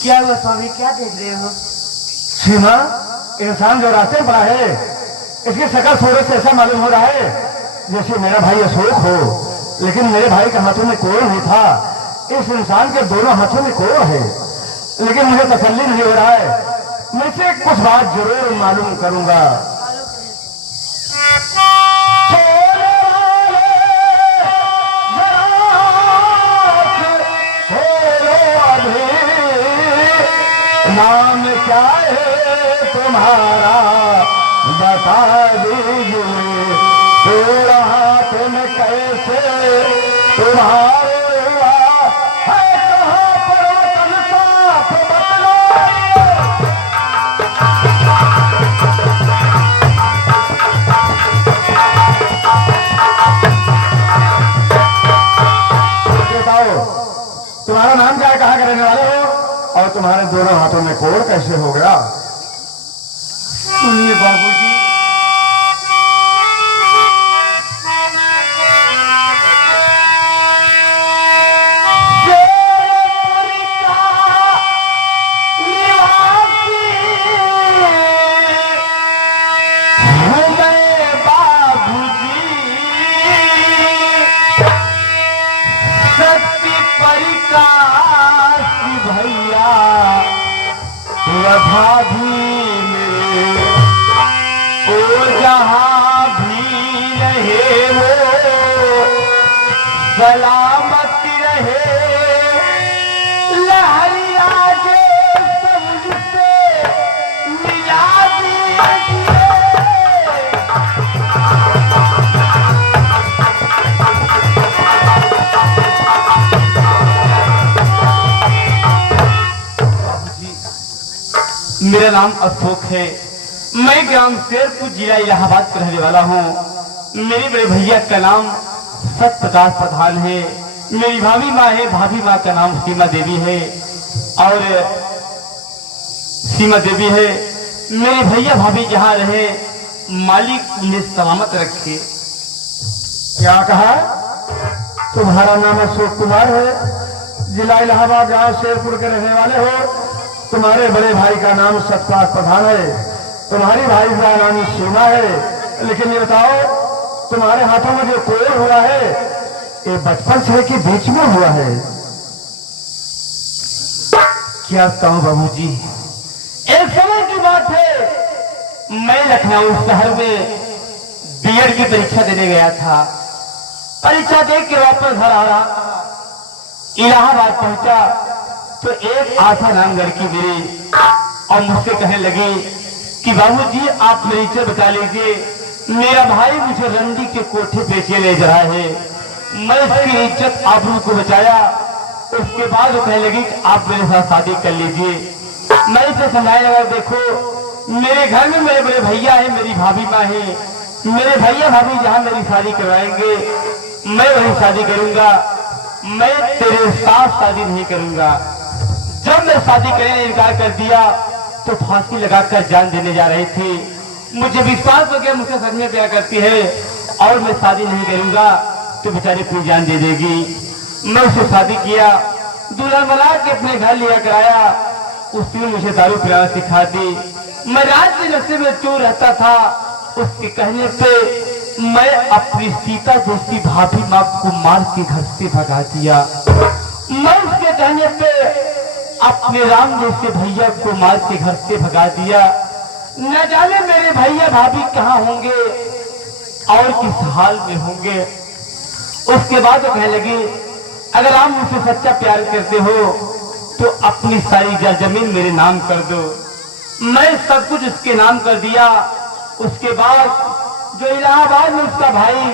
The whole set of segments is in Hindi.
क्या हुआ स्वामी, क्या देख रहे हो? सीमा, इंसान जो रास्ते पड़ा है इसकी शकल सूरत से ऐसा मालूम हो रहा है जैसे मेरा भाई अशोक हो, लेकिन मेरे भाई के हाथों में कोड़ नहीं था। इस इंसान के दोनों हाथों में कोड़ है, लेकिन मुझे तसल्ली नहीं हो रहा है। मैं से कुछ बात जरूर मालूम करूंगा। नाम क्या है तुम्हारा बता दीजिए, थोड़ा तुम कैसे तुम्हारे हुआ है, कहाँ पर वतन साथ बतलाओ। बताओ तुम्हारा नाम क्या है, कहाँ के रहने वाले हो, और तुम्हारे दोनों हाथों में कोड़ कैसे हो गया? सुनिए बाबूजी, भाभी में ओ जहां भी रहे वो सलामत रहे, लहरिया के समुझ से मिला दीजिए। मेरा नाम अशोक है। मैं ग्राम शेरपुर जिला इलाहाबाद का रहने वाला हूँ। मेरे बड़े भैया का नाम सत प्रकाश प्रधान है। मेरी भाभी माँ है, भाभी माँ का नाम सीमा देवी है और सीमा देवी है। मेरे भैया भाभी जहाँ रहे मालिक उन्हें सलामत रखे। क्या कहा? तुम्हारा नाम अशोक कुमार है, जिला इलाहाबाद, गांव शेरपुर के रहने वाले हो। तुम्हारे बड़े भाई का नाम सतपाल प्रधान है, तुम्हारी भाई का नाम सीमा है। लेकिन ये बताओ तुम्हारे हाथों में जो कोड़ हुआ है ये बचपन से कि बीच में हुआ है? क्या कहूँ बाबूजी, एक समय की बात है, मैं लखनऊ शहर में बीएड की परीक्षा देने गया था। परीक्षा दे के वापस घर आ रहा, इलाहाबाद पहुंचा तो एक आशा नाम लड़की मिली और मुझसे कहने लगी कि बाबूजी आप मेरी इज्जत बचा लीजिए, मेरा भाई मुझे रंडी के कोठे बेचे ले जा रहा है। मैं उसकी इज्जत आबरू को बचाया। उसके बाद वो कहने लगी कि आप मेरे साथ शादी कर लीजिए। मैं इसे समझाने लगा, देखो मेरे घर में मेरे बड़े भैया है, मेरी भाभी माँ है, मेरे भैया भाभी जहाँ मेरी शादी करवाएंगे मैं वही शादी करूंगा, मैं तेरे साथ शादी नहीं करूंगा। जब मैं शादी करने ने इनकार कर दिया तो फांसी लगाकर जान देने जा रही थी। मुझे विश्वास हो गया मुझसे सच में प्यार करती है और मैं शादी नहीं करूंगा तो बेचारी अपनी जान दे देगी। मैं उससे शादी किया, दूल्हा बना के अपने घर लिया कराया। उसने मुझे दारू पिलाना सिखा दी। मैं रात के नशे में चोर रहता था। उसके कहने पे मैं अपनी सीता जैसी भाभी माँ को मार के घर से भगा दिया। मैं उसके कहने पे अपने राम जैसे भैया को मार के घर से भगा दिया। न जाने मेरे भैया भाभी कहाँ होंगे और किस हाल में होंगे। उसके बाद वो कहने लगी, अगर आप मुझसे सच्चा प्यार करते हो तो अपनी सारी जमीन मेरे नाम कर दो। मैं सब कुछ उसके नाम कर दिया। उसके बाद जो इलाहाबाद में उसका भाई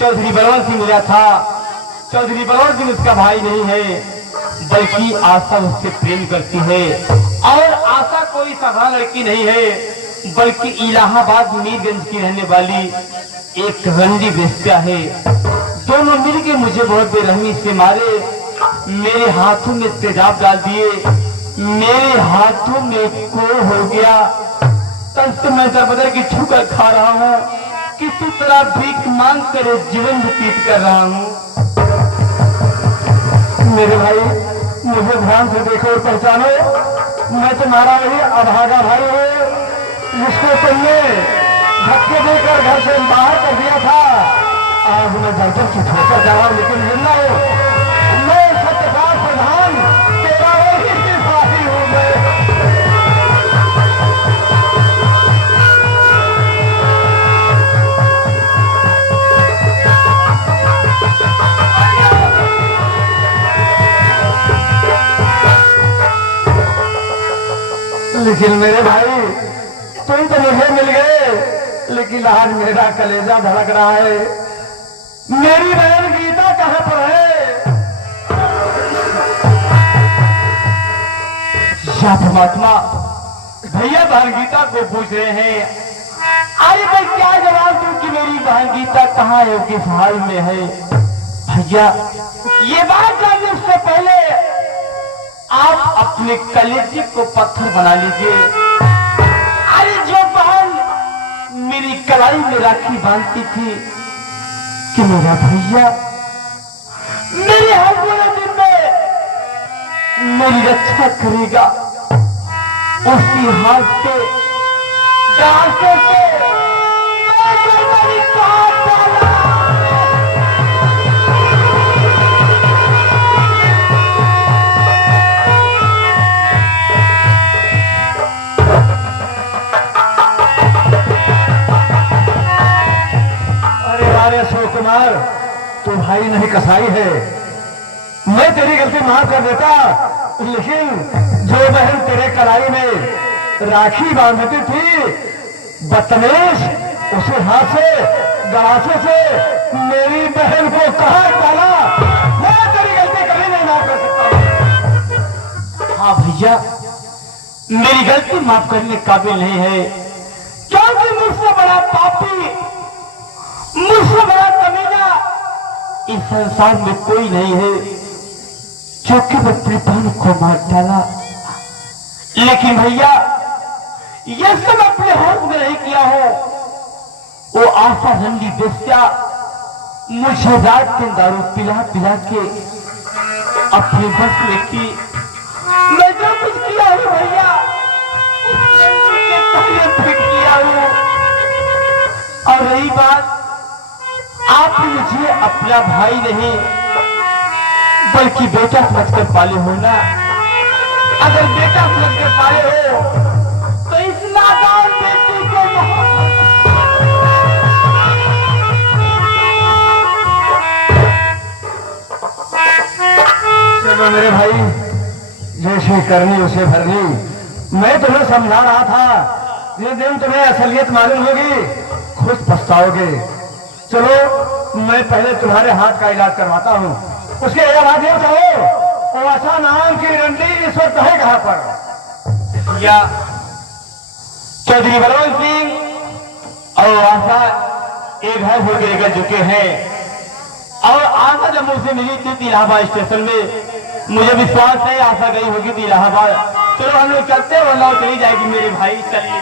चौधरी बलवंत सिंह मिला था, चौधरी बलवंत सिंह उसका भाई नहीं है बल्कि आशा उससे प्रेम करती है। और आशा कोई साधारण लड़की नहीं है बल्कि इलाहाबाद मीरगंज की रहने वाली एक रंडी बेस्या है। दोनों मिलके मुझे बहुत बेरहमी से मारे, मेरे हाथों में तेजाब डाल दिए, मेरे हाथों में कोड़ हो गया। तब से मैं दरबदर की ठोकर खा रहा हूँ। किसी तरह भीख मांग कर जीवन व्यतीत कर रहा हूँ। मेरे भाई, मुझे ध्यान से देखो और पहचानो, मैं तुम्हारा वही अभागा भाई हूँ जिसको तुमने धक्के देकर घर से बाहर कर दिया था। आज मैं गर्दन की ठोकर जा रहा हूं, लेकिन जिंदा हूँ। मैं सत्यपाल प्रधान तेरा वही सिपाही हूँ। मैं लेकिन मेरे भाई, तुम तो मुझे मिल गए, लेकिन आज मेरा कलेजा धड़क रहा है। मेरी बहन गीता कहाँ पर है? या परमात्मा, भैया बहन गीता को पूछ रहे हैं। अरे मैं क्या जवाब दूं कि मेरी बहन गीता कहाँ है, किस हाल में है। भैया, ये बात जानने से पहले आप अपने कलेजे को पत्थर बना लीजिए। अरे जो बहन मेरी कलाई में राखी बांधती थी कि मेरा भैया मेरे हर बुरे दिन में मेरी रक्षा करेगा, उसकी हाथ से डांसों से मैं मेरी काट डाला। अशोक कुमार, तू भाई नहीं कसाई है। मैं तेरी गलती माफ कर देता, लेकिन जो बहन तेरे कलाई में राखी बांधती थी, बदतमीज, उसे हाथ से गलासे से मेरी बहन को कहाँ डाला। मैं तेरी गलती कभी नहीं माफ कर सकता। हाँ भैया, मेरी गलती माफ करने काबिल नहीं है, क्योंकि मुझसे बड़ा पापी, मुझसे बड़ा कमीना इस संसार में कोई नहीं है जो कि अपने बहन को मार डाला। लेकिन भैया, यह सब अपने हाथ में नहीं किया हो। वो आशा रंडी बेस्या मुझे रात दिन दारू पिला पिला के अपने बस में की। मैं जो कुछ किया हूँ भैया, उसने किया हूँ। और रही बात, आप मुझे अपना भाई नहीं बल्कि बेटा समझकर पाले हो ना। अगर बेटा समझकर पाले हो तो इस नादान बेटी को चलो मेरे भाई, जैसे करनी उसे भरनी। मैं तुम्हें समझा रहा था, जिस दिन तुम्हें असलियत मालूम होगी खुद पछताओगे। चलो मैं पहले तुम्हारे हाथ का इलाज करवाता हूँ, उसके बाद ये बताओ वो आशा नाम की रंडी इस वक्त है कहाँ पर? या चौधरी बलवंत सिंह और आशा एक घर होकर निकल चुके हैं। और आशा जब मुझसे मिली थी इलाहाबाद स्टेशन में, मुझे विश्वास है आशा गई होगी थी इलाहाबाद। चलो हम लोग चलते हैं, वरना चली जाएगी मेरे भाई। चलिए।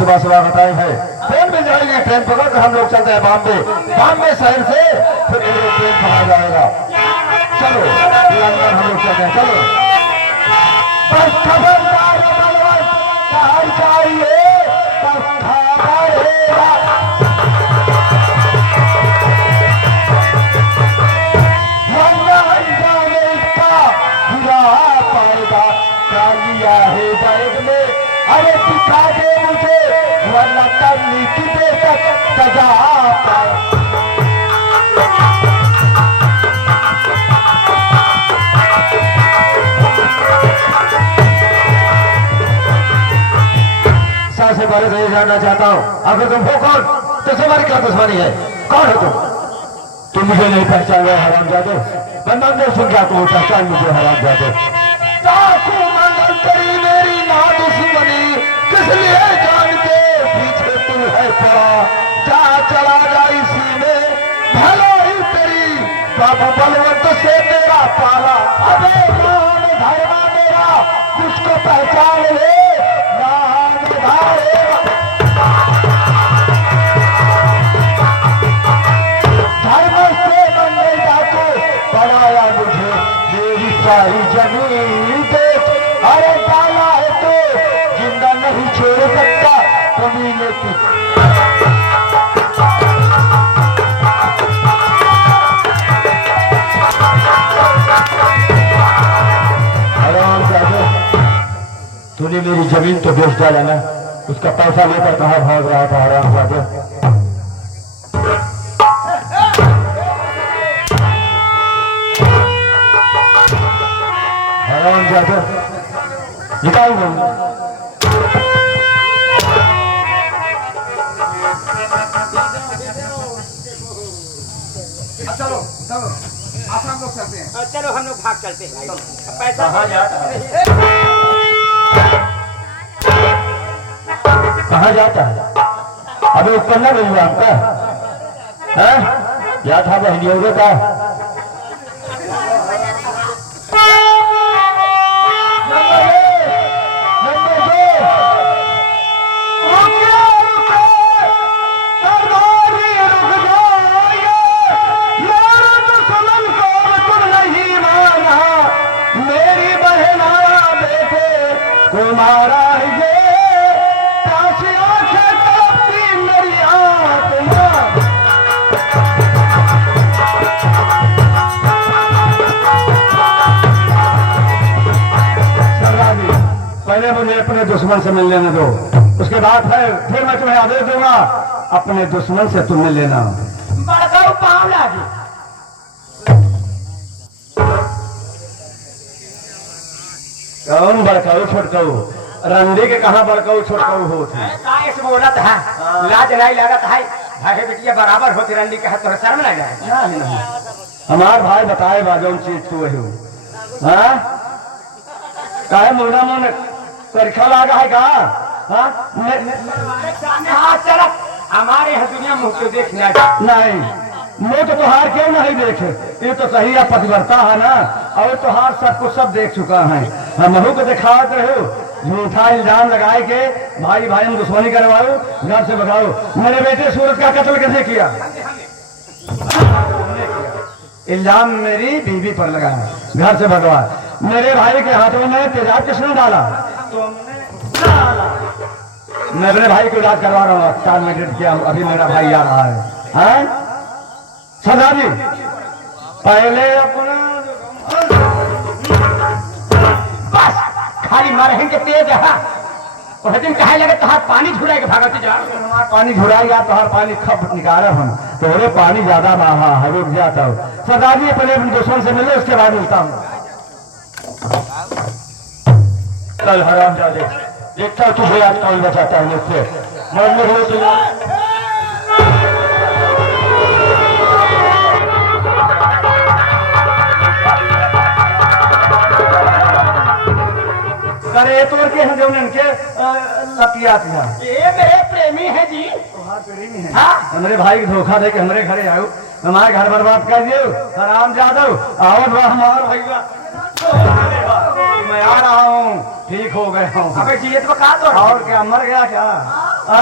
सुबह सुबह बताई है ट्रेन मिल जाएगी, ट्रेन पकड़ कर हम लोग चलते हैं बॉम्बे। बॉम्बे शहर से फिर ट्रेन पकड़ा जाएगा। चलो लंदन हम लोग चलते हैं, चलो। बस खबरदार बलवंत, कहाँ चाहिए बस खबरेगा। क्या है बैग में, अरे दिखा दे मुझे वरना करनी की बेशक सजा पाए। सबसे पहले तो ये जानना चाहता हूँ, अगर तुम हो कौन तो तुम्हारी क्या दुश्मनी है? कौन हो तुम मुझे नहीं पहचान रहे हरामजादे। मैं मंदिर सुन क्या तुम पहचान मुझे हरामजादे। मेरी ना दुश्मनी किस लिए जान के पीछे तू है पड़ा, जा चला जा इसी में भला ही तेरी बाबू बलवंत से तेरा पाला। अबे नाम धर्मा मेरा तुझको पहचान ले, नाम धर्म से बनने जाको बनाया मुझे, मेरी सारी जमीन देख अरे डाला है तो जिंदा नहीं छोड़ सकता कमीने की। तूने मेरी जमीन तो बेच डाला ना, उसका पैसा लेकर कहाँ भाग रहा था हरामजादे? हरामजादे निकाल दो। चलो चलो आप हम लोग चलते हैं। चलो हम लोग भाग चलते हैं। पैसा कहाँ जाता है? कहाँ जाता है? अबे उपकन्ना नहीं जानता है? या था बहनियों का मारा ये काशी आंखें कापती मेरी आत्मा। सरदार जी पहले मुझे अपने दुश्मन से मिल लेने दो, उसके बाद फिर मैं तुम्हें आदेश दूंगा अपने दुश्मन से तुम मिल लेना। बड़काऊ पाँव लागी। कौन बड़काऊ छोटकाऊ? रंडी के कहाँ बड़काऊ छोटकाऊ होती? काहे बोलत है, लाज नहीं लागत है। भाई बेटिया बराबर होती रंडी के हाथ, तोहरा शर्म लग जाए। हमार भाई बताए बाजौन चीज तू है हाँ? काहे मुर्गा मन परीक्षा लागा है का? हाँ चल हमारे यहाँ दुनिया मुँह क्यों देखना नहीं, मुँह तो तुहार क्यों नहीं देखे? ये तो सही है पतिव्रता है ना, और तुहार सब कुछ सब देख चुका है। हम को दिखावत रहो, झूठा इल्जाम लगाए के भाई भाई में दुश्मनी करवाओ, घर से भगाओ। मेरे बेटे सूरज का कत्ल कैसे किया? इल्जाम मेरी बीवी पर लगा, घर से भगवा। मेरे भाई के हाथों में तेजाब किसने डाला? मैं अपने भाई को इलाज करवा रहा हूँ, अस्पताल में एडमिट किया, अभी मेरा भाई आ रहा है। सरदार जी पहले अपना बस खाली मरहेंगे तेज है। और दिन कहे लगे तो हाथ पानी झुराएगा भागती जा। पानी झुराएगा तो हर पानी खप निकाल हम तो पानी ज्यादा बहा है, रुक जाता हूँ। सरदार जी पहले दुश्मन से मिले, उसके बाद मिलता हूँ। कल हरामजादे देखता तुझे आज कौन बचाता है मुझसे। मरने हो तुम करे तोड़ के हम जौन के लपिया था। ये मेरे प्रेमी है जी। प्रेमी है? हाँ? हमारे भाई को धोखा दे के हमारे घरे आओ, हमारे घर बर्बाद कर दियो। हराम जादव आओ हमारा भैया, मैं आ रहा हूँ, ठीक हो गए हूँ। अबे जी तो कहा तो और क्या मर गया क्या? ओ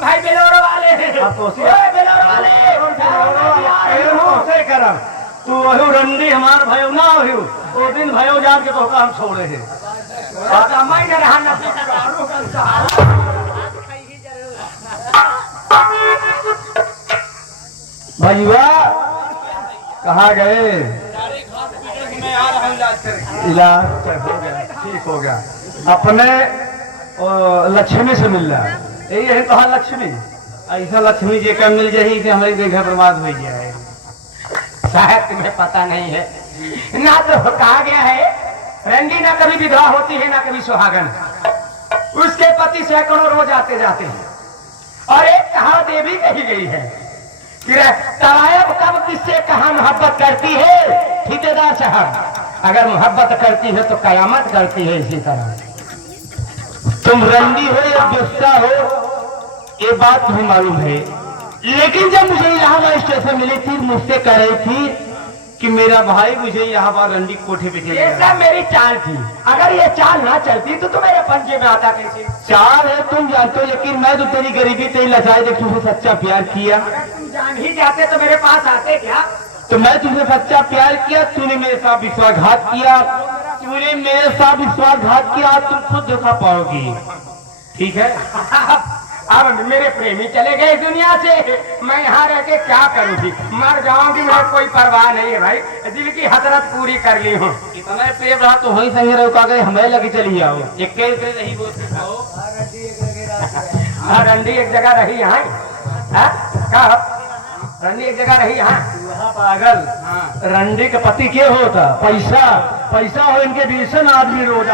भाई बेलोरो वाले ओए बेलोरो वाले से करम तू वही रंडी हमार भयो ना हो वो दिन भयो जान के तो हम छोड़े है भैया कहाँ गए? इलाज हो गया, ठीक हो गया। अपने लक्ष्मी से मिल रहा यही है कहा लक्ष्मी ऐसा लक्ष्मी जी का मिल जाही कि हमारी देखा बर्बाद हो जाए। शायद तुम्हें पता नहीं है ना, तो कहा गया है रंडी ना कभी विधवा होती है ना कभी सुहागन। उसके पति सैकड़ों रोज आते जाते हैं और एक कहा देवी कही गई है कि तवायब कब किससे कहा मोहब्बत करती है ठेकेदार साहब, अगर मोहब्बत करती है तो कयामत करती है। इसी तरह तुम रंडी हो या गुस्सा हो ये बात नहीं मालूम है, लेकिन जब मुझे इलाहाबाद स्टेशन मिली थी मुझसे कह रही थी कि मेरा भाई मुझे इलाहाबाद रंडी कोठे पे ये सब मेरी चाल थी। अगर ये चाल ना चलती तो मेरे पंजे में आता कैसे? चाल है तुम जानते हो, लेकिन मैं तो तेरी गरीबी तेरी लचाई देख तुझे सच्चा प्यार किया। अगर तुम जान ही जाते तो मेरे पास आते क्या? तो मैं तुझे सच्चा प्यार किया, तूने मेरे साथ विश्वासघात किया, तूने मेरे साथ विश्वासघात किया, तुम खुद धोखा पाओगी। ठीक है अब मेरे प्रेमी चले गए दुनिया से, मैं यहाँ रह के क्या करूँगी? मर जाऊंगी, मुझे कोई परवाह नहीं है भाई, दिल की हसरत पूरी कर ली हूँ। इतना प्रेम रहा तो वही सही रहो, कहा हमें लगे चली आओ एक नहीं बोलते रंडी एक जगह रही यहाँ रंडी एक जगह रही यहाँ पागल रंडी का पति क्या होता? पैसा पैसा हो इनके भीषण आदमी रोज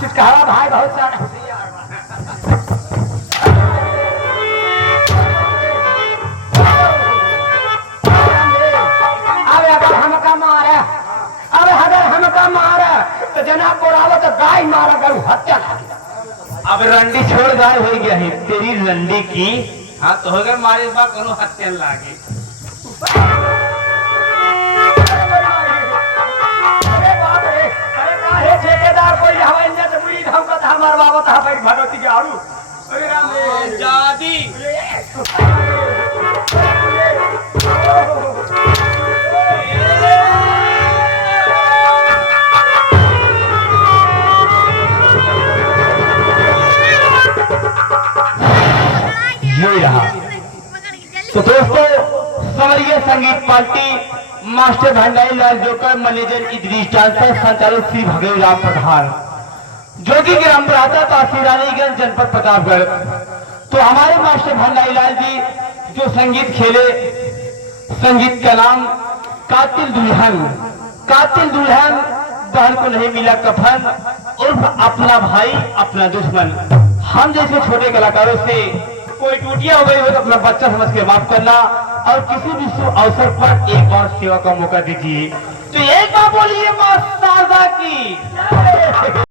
चुटकारा भाई बहुत सारा हमका मारा तो जनाब बोरावा तो गाय मारा गऊ हत्या। अब रंडी छोड़ गाय हो गया है तेरी रंडी की। हाँ तो हो गए मारे बार कोनो हत्या लागे। अरे बाप रे, अरे काहे ठेकेदार कोई हवा इंजन से बुरी धाम का था मार बाबा था भाई भगवती के आड़ू। अरे राम रे जादी रहा। तो दोस्तों समरिया संगीत पार्टी मास्टर भंडारी लाल जोकर, मैनेजर इदरीस डांसर, संचालक श्री भगवती राम प्रधान, जो कि ग्राम राजा तहसील रानीगंज जनपद प्रतापगढ़। तो हमारे मास्टर भंडारी लाल जी जो संगीत खेले, संगीत का नाम कातिल दुल्हन। कातिल दुल्हन बहन को नहीं मिला कफन, उर्फ अपना भाई अपना दुश्मन। हम जैसे छोटे कलाकारों से कोई टूटिया हो गई हो तो अपना बच्चा समझ के माफ करना, और किसी भी शुभ अवसर पर एक बार सेवा का मौका दीजिए। तो एक बार बोलिए मां शारदा की।